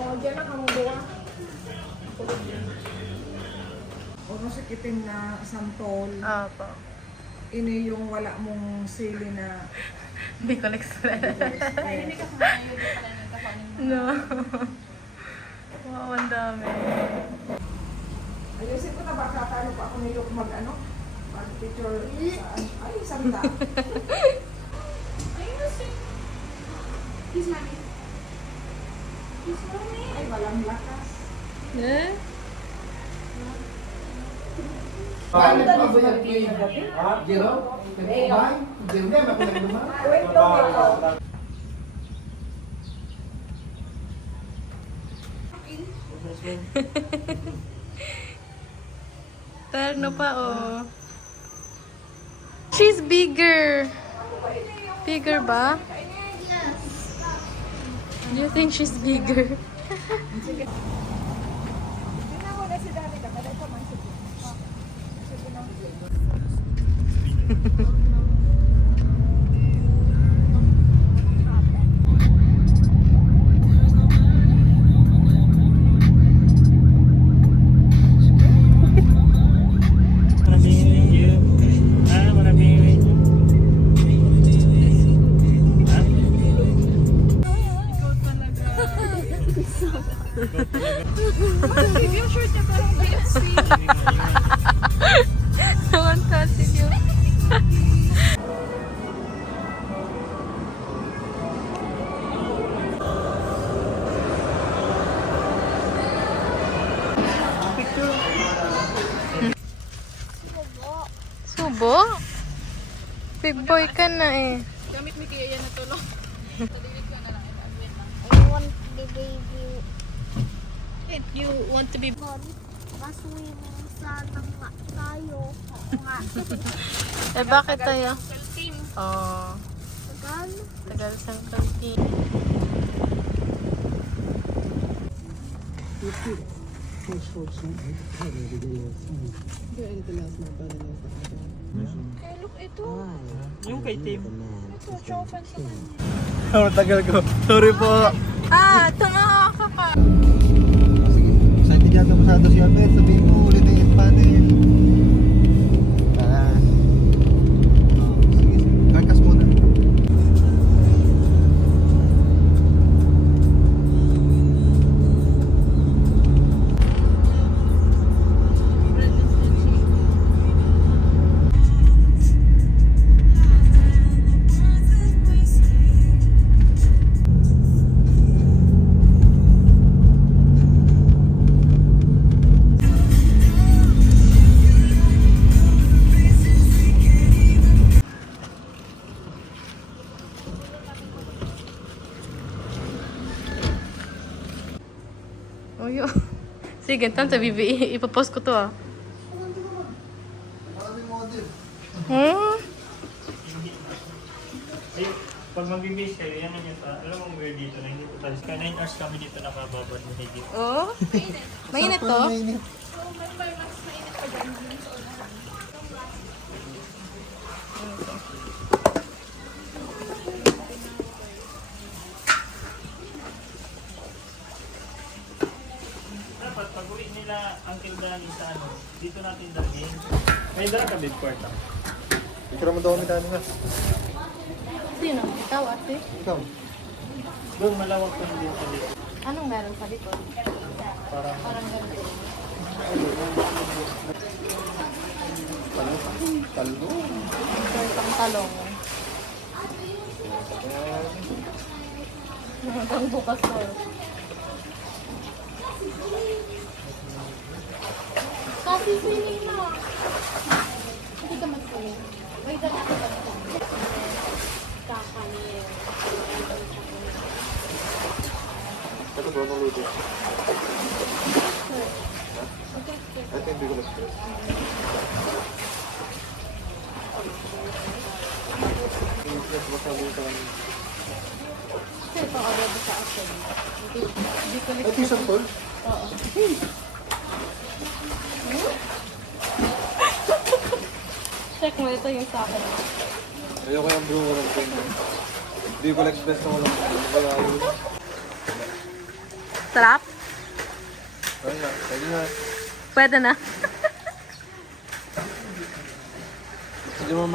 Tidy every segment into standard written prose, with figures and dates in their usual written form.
O, dyan na kang buwa. O, nasikitin na santol. Apo. Ini yung wala mong sili na Bicol Express. Ay, hindi ka kumain yung pala ng kapanin mo. No. Wow, ang dami. ayusin ko na baka talo pa ako nilok mag-picture saan. Ay, sanda. Ayusin. Kiss mommy. Kiss mommy. Ay, walang lakas. Eh? Ano ba ba yung Jero? Kumain? Jero niya, may pinagduman. wait lang ito. Terno pa, oh. She's bigger. Bigger ba? Do you think she's bigger? Tingnan mo na si Danica. Kada ka man sige. Sige ng flavor. Yung short niya parang BFC. Naman kasi yun. Subo? Big boy ka na eh. Gamit mo kaya yan na tulong. Talilit ko na lang. I want the baby. If you want to be... Maswimming sana nga tayo. Oo nga. Eh bakit tayo? Local team. Oh, Tagal. tagal sa kantin. Kaya look ito. Yung kay Tim. Ito, chopan sa kanya. Oh, tagal ko. Sorry po. Ah, tumawa ka pa. Sige, sa hindi dyan masado si Abed, sabihin mo ulit yung Spanish. Sige, sige. Karkas muna. Oh, yun. Sige, tante, bibi, ipapost ko to ah. Marami model. Hmm? Ay, pag mag-base kayo, yan ang pa. Alam mo weird dito na hindi po tayo. Kaya 9 hours kami dito nakababad mo higit. Oh? Mainit to? Mainit. So, may mas mainit pa dyan. Yung sa unahan. Dapat pag uwi nila Uncle Danny sa ano, dito natin dalhin. May dala ka big part ah. Picture mo daw ni Dani nga. Sino? Ikaw, ate? Ikaw. Doon malawak pa din sa dito. Anong meron sa likod? Parang Parang ganito. Talo. Pang talong. Hanggang bukas to. Kasi swimming na. Hindi ka mag-swimming. May dala ka ba? Kakanin. Ito ba nang luto? Okay. Ito hindi ko gusto. Yes, masabi ko lang. Sir, pa-order ba sa akin? Hindi ko Ito yung sampol? Oo. Check mo, ito yung sa akin. Ayoko yung blue ko ng pink. Hindi ko express ko lang. Kaya yun. Sarap? Ay, pwede na. Pwede na. Hindi mo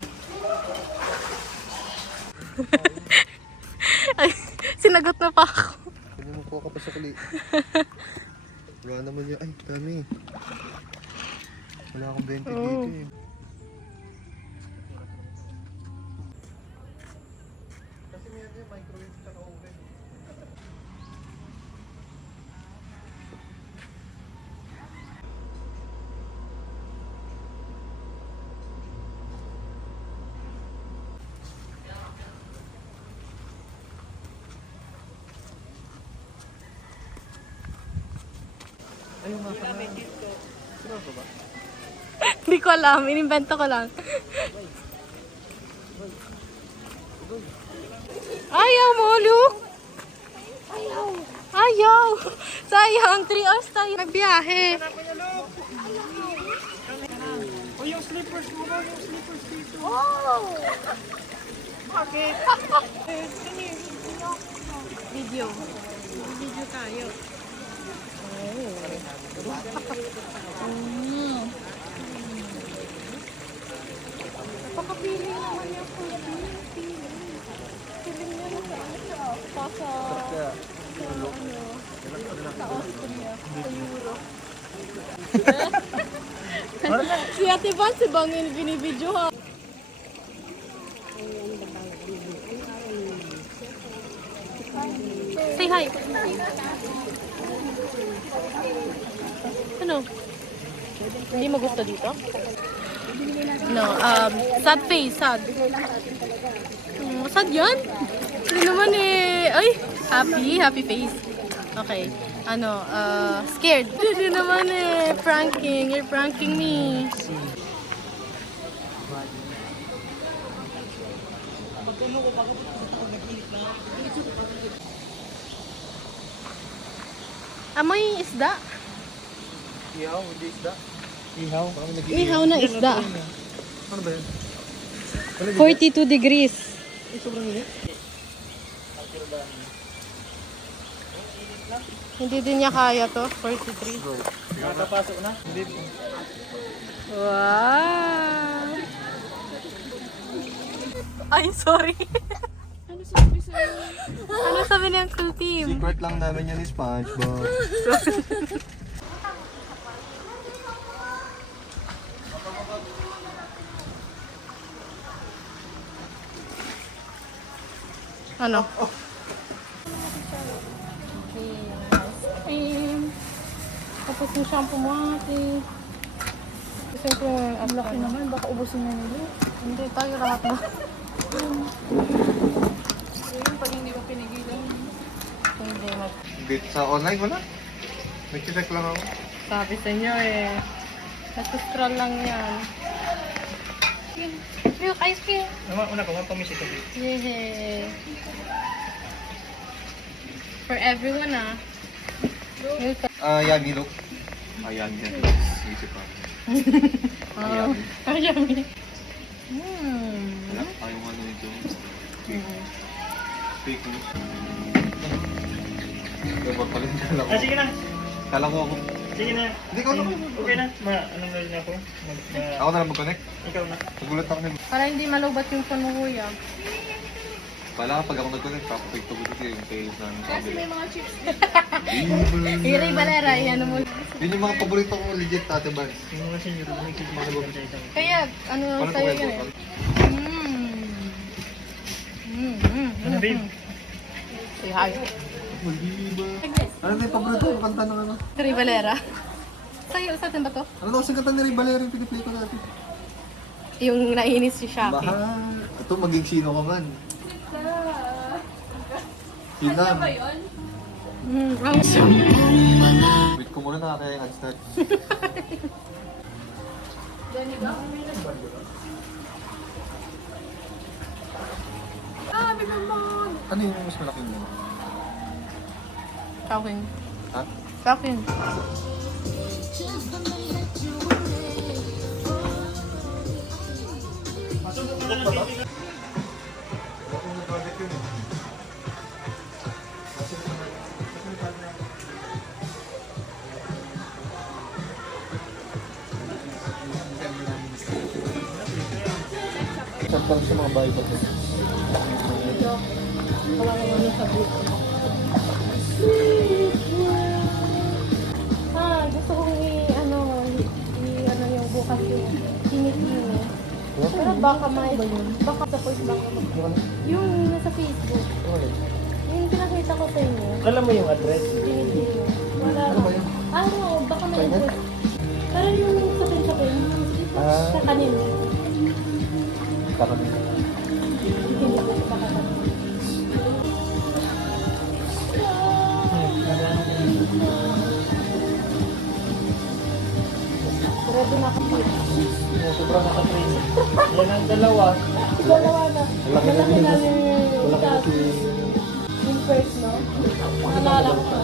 Ay, sinagot na pa ako. Hindi mo po ka pa sa kuli. Wala naman yun. Ay, dami. Wala akong 20 dito eh. Kasi meron yung microwave sa oven. Hindi ko alam. Inimbento ko lang. Ayaw mo, Luke! Ayaw! Sayang, 3 hours tayo nagbiyahe. O yung slippers mo ba? Yung slippers dito. Video. Video tayo. Pakapili naman yung pili. Piling niya na sa Pasa. Sa Austria. Sa Europe. Si Ate Van, si Bangin binibidyo ha. Say hi. Ano? Hindi mo gusto dito? No, sad face, sad. Sad yan? Hindi naman eh. Ay, happy face. Okay. Ano, scared. Hindi naman eh. Pranking. You're pranking me. Amoy isda. Ihaw, hindi isda. Ihaw. Baka may Ihaw na isda. Ano ba yun? 42 degrees. Ay, sobrang init. Hindi din niya kaya to. 43. Nakapasok na? Hindi. Wow! Ay, sorry. Ano sabi ni Uncle Tim? Secret lang namin yan ni SpongeBob. Ano? Cream. Tapos yung shampoo mo ate. Siyempre, ang laki naman. Baka ubusin na nila. Hindi, tayo lahat na. Yun, pag hindi mo pinigilan. Hindi, Dito sa online, wala. Nag-check lang ako. sabi sa inyo eh. Nasa-scroll lang yan. Milk ice cream. Una ko, mapamis ito dito. Yeah. For everyone ah. Milk Yummy look. Yummy yan. Isip pa. Yummy. yummy. Wala pa yung ano nito. Fake news. Diba pala kala ko. Sige na. Kala ko ako. Sige na. Hindi ko naman. Okay na. Anong gawin na ako? Ako na lang mag-connect. Ikaw na. Nagulat ako nito. Para hindi malubat yung phone mo kuya. Kala ka pag ako nag-connect, papapig to yung face namin sa Kasi may kabila. mga chips. Iri Valera, yan mo. Yun yung mga paborito ko legit, Ate Bans. Yung mga senior, nagsisimula sa isang. Kaya, ano Paano sa'yo ko yun eh. Ano, babe? Say hi. Maliba. Ano na yung paborito kong kanta ng ano? Iri Valera. Sa'yo, sa atin ba to? Ano daw kasing kanta ni Ray Valera yung piniplay ko natin? Yung naiinis si Shaki. Bahal. Ito maging sino ka man. Sinam. Wait ko muna nakakaya yung ads natin. Ano yung mas malaking mo? Shaki. Ha? Shaki. Sampan sa mga bahay ba ito? Wala naman yung sabit. Gusto kong ano yung bukas yung kinikini. Pero baka may, baka sa post baka yung nasa Facebook. Yung pinakita ko sa inyo. Alam mo yung address? Kinikini. Wala Ano ba yun? baka may post. Pero yung sapin-sapin, sa kanino. Takot nila. Hindi ko baka kanino. Ready na kasi. Sobrang nakatrain. Yan ang dalawa. Dalawa na. Malaki na Malaki din. na yung Malaki na si... yung first, no? Naalala ko.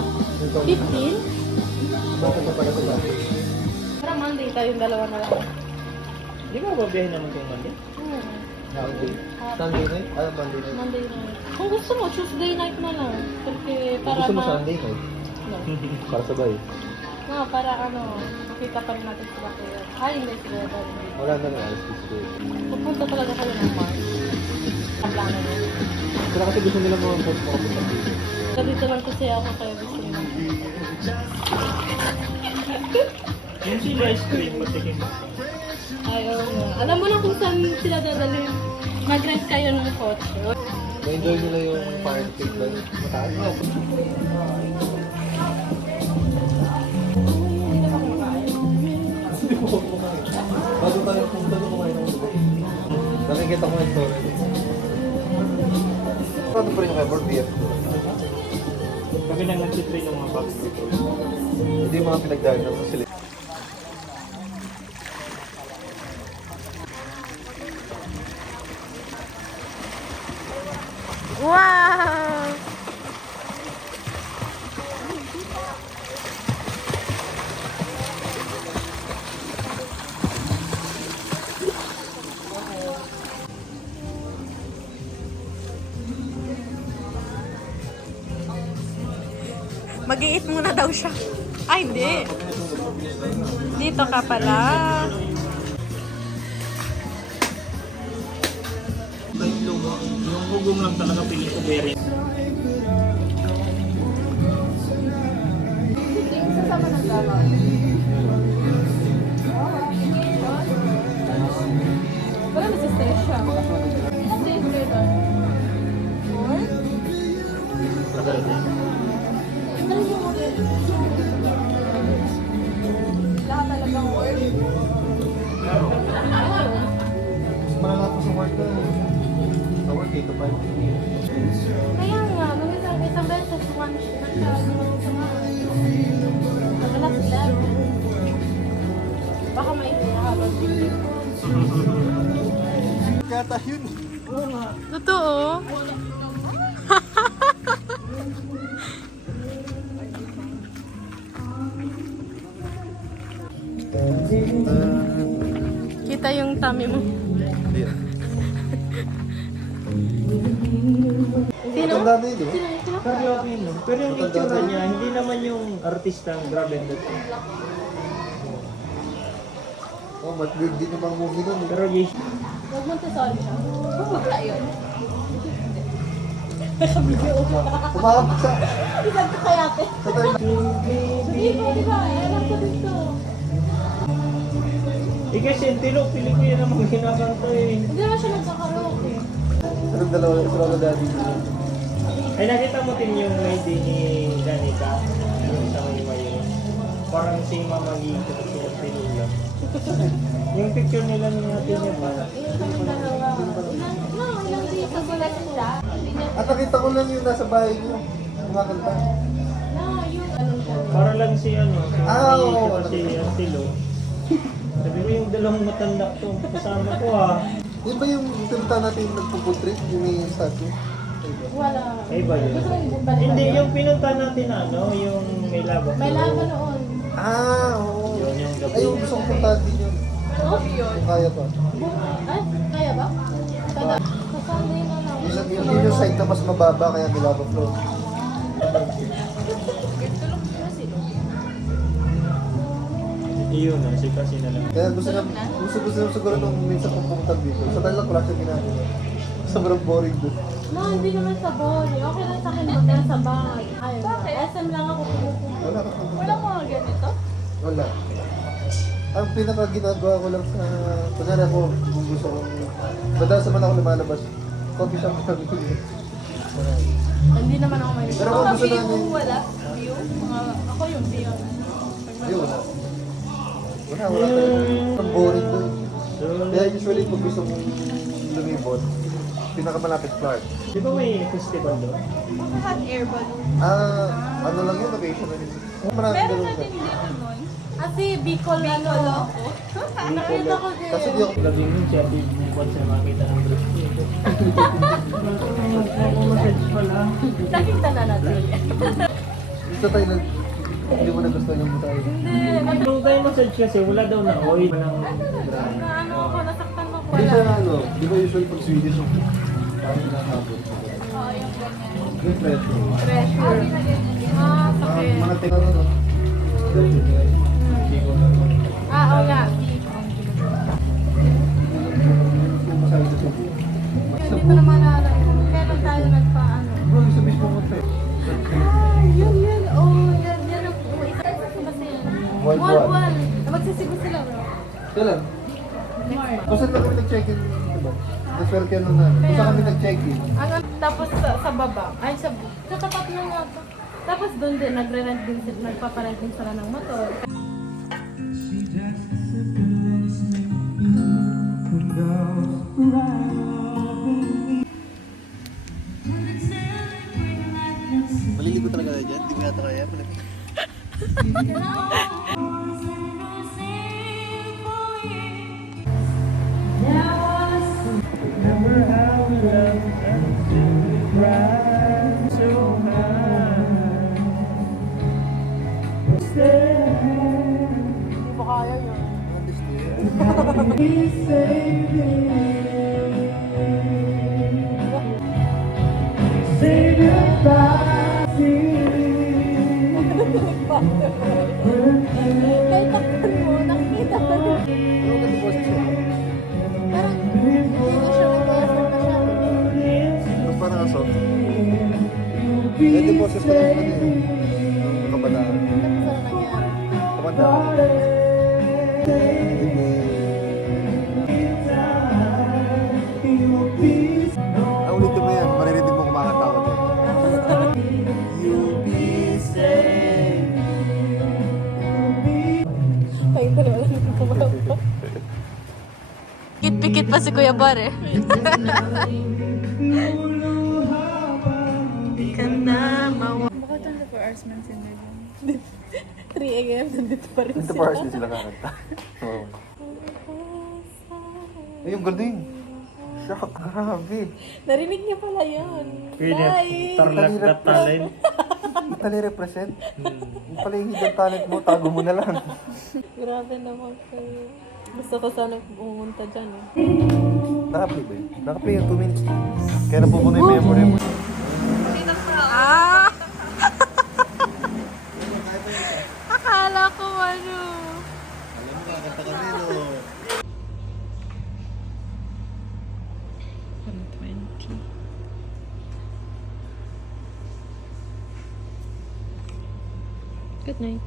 15? Bakit ka pala sila? Parang Monday tayong dalawa na lang. Di ba babiyahe naman kung Monday? Monday. Sunday night? Ano Monday night? Monday night. Kung gusto mo, Tuesday night na lang. Kasi para Gusto mo Sunday night? No. Para sabay. No, para makita pa rin natin sila kayo. Hindi sila dahil. Wala na lang. Alas 6. Pupunta talaga kayo ng Mars. Ang plano niya. Sila kasi gusto nila mga post mo kapag dito. Dito lang kasi ako kaya gusto nila. Yung sila ice cream, patikin mo. Ayaw nga. Alam mo na kung saan sila dadalhin. Mag-rent kayo ng kotse. Na-enjoy nila yung fire cake ba? Mataas na. Bago tayo punta doon kumain ng lugar. Nakikita ko yung story. Paano pa rin yung keyboard beer? Kami nang nag-train ng mga bago dito. Hindi yung mga pinagdaan ng sila. Wow! Mag-i-eat muna daw siya. Ay, hindi. Dito ka pala. Yung hugong lang talaga piling ko very. Sasama ng drama. Wala nasa-stress siya. Stress ba? Lahat talagang work. Malala ko sa work na. Sa work 8 to 5. Kaya nga, isang beses, one siya. Wala sila. Baka may hinahabang video. Kata yun. Totoo? Kita yung tummy mo. Sino? Matanda na yun, di ba? Pero okay no. Pero yung itsura niya, hindi naman yung artistang grab and that. Oh, matbig din yung mga movie doon. Pero yes, Huwag mo tesol siya. Wala yun. Kumahapag sa... Isang ka kaya ate. Sa tayo. Hindi ko, di ba? Alam ko dito. kasi yung tilo, pili ko yan namang kinakanta eh. Hindi naman siya nagkakaroke. Anong dalawa sa mga daddy? Ay nakita mo din yung lady ni Danica, yung sa may mayo. Parang si Mama Gito at silang pinula. Yung picture nila ni Ate niya ba? Iyon kami dalawa. Ilang dito sila sila. At nakita ko lang yung nasa bahay niyo. Kumakanta. No, yung ano siya. Para lang si ano, si Mama oo. Gito at si Antilo. Sabi ko yung dalawang matandak to, kasama ko ah. Yun ba yung pinunta natin yung nagpuputrit? Yung may statue? Wala. Ay ba yun? Gusto mo yung balik? Hindi, yung pinunta natin ano, yung may lava. May lava noon. Ah, oo. Yun yung gabi. Ay, yung gusto kong puntahan din yun. Oh? Kung kaya pa. Ay, kaya ba? Kada. Sa Sunday na lang. Yun yung side na mas mababa kaya may lava flow. Iyon na, si kasi na lang. Kaya gusto na siguro nung minsan kung pumunta dito. Sa dahil lang ko lang siya ginagawa. Sobrang boring doon. No, hindi naman sa body. Okay lang sa akin mag sa bahay. Ayun. Bakit? SM lang ako pumupunta. Wala ka pumunta. Walang mga ganito? Wala. Ang pinaka ginagawa ko lang sa... Kunyari ako, kung gusto kong... Madalas naman ako lumalabas. Coffee shop kami. Hindi naman ako may Pero kung gusto View, namin... wala. View? Ako yung view. Hindi, wala. Wala talaga. Ang boring doon. Kaya usually pag gusto mong lumibot, pinakamalapit Clark. Di ba may festival doon? Mga hot air balloon. Ano lang yun, occasional. Maraming Meron ganun na ka. din dito nun. Kasi Bicol ano. Nakita ko din. Kasi di ako... Lagi mo siya, bukod sa makita ng dress ko. Massage pala. Nakita na natin. Gusto tayo na... Hindi mo nagustuhan yung tayo. Hindi. Nung tayo massage kasi, wala daw na oil. Walang brand. Na ano ako, nasaktan ako Hindi wala. siya ano, di ba usually pag Swedish yung parang nakakabot. Oo, yung ganyan. Yung pressure. Pressure. Sakit. Mga tingnan ano. Oo nga. Hindi ko na maalala. Kailan tayo nagpaano? Bro, gusto mismo mo tayo. Yun. Oh, yan ang isa ba siya? Wal. Magsisigo sila bro. Kailan? Basta lang kami nag-check-in. Diba? Naswerte yan nung Basta kami nag-check-in. Tapos sa baba. Ay, sa tapat na nga to. Tapos doon din, nagre-rent din sila, nagpaparent din sila ng motor. Maliligo talaga tayo dyan? Di mo yata kaya? Remember how we loved until we cried so high. Hindi mo kaya yun. Say goodbye to Kahit takpan mo, nakikita ko. Pero ganito po siya. Parang, hindi ko siya nag-effort masyado. Mas parang aso. Ganito po siya parang ano yun. Ang kabadaan. Tapos ano nangyari? Kabadaan. Ulitin mo yan. Maririnig mo kumakanta ako dyan. You'll be safe. Tayo ko na lang kumapa. Pikit-pikit pa si Kuya Bar eh. Baka 24 hours man sila dyan. 3 a.m. nandito pa rin Ito sila. pa din sila kakanta. Oo. Ay, yung galing. Shock, grabe. Narinig niya pala yun. Pwede, Bye! tarlac na talent. Italy represent. Yung pala yung hidden talent mo, tago mo na lang. Grabe naman kayo. Gusto ko sana pumunta dyan eh. Naka-play ba yun? Naka-play yung 2 minutes. Kaya napupuno yung memory mo. Akala ko ano. Alam mo, kakanta kami, no? 120. Good night.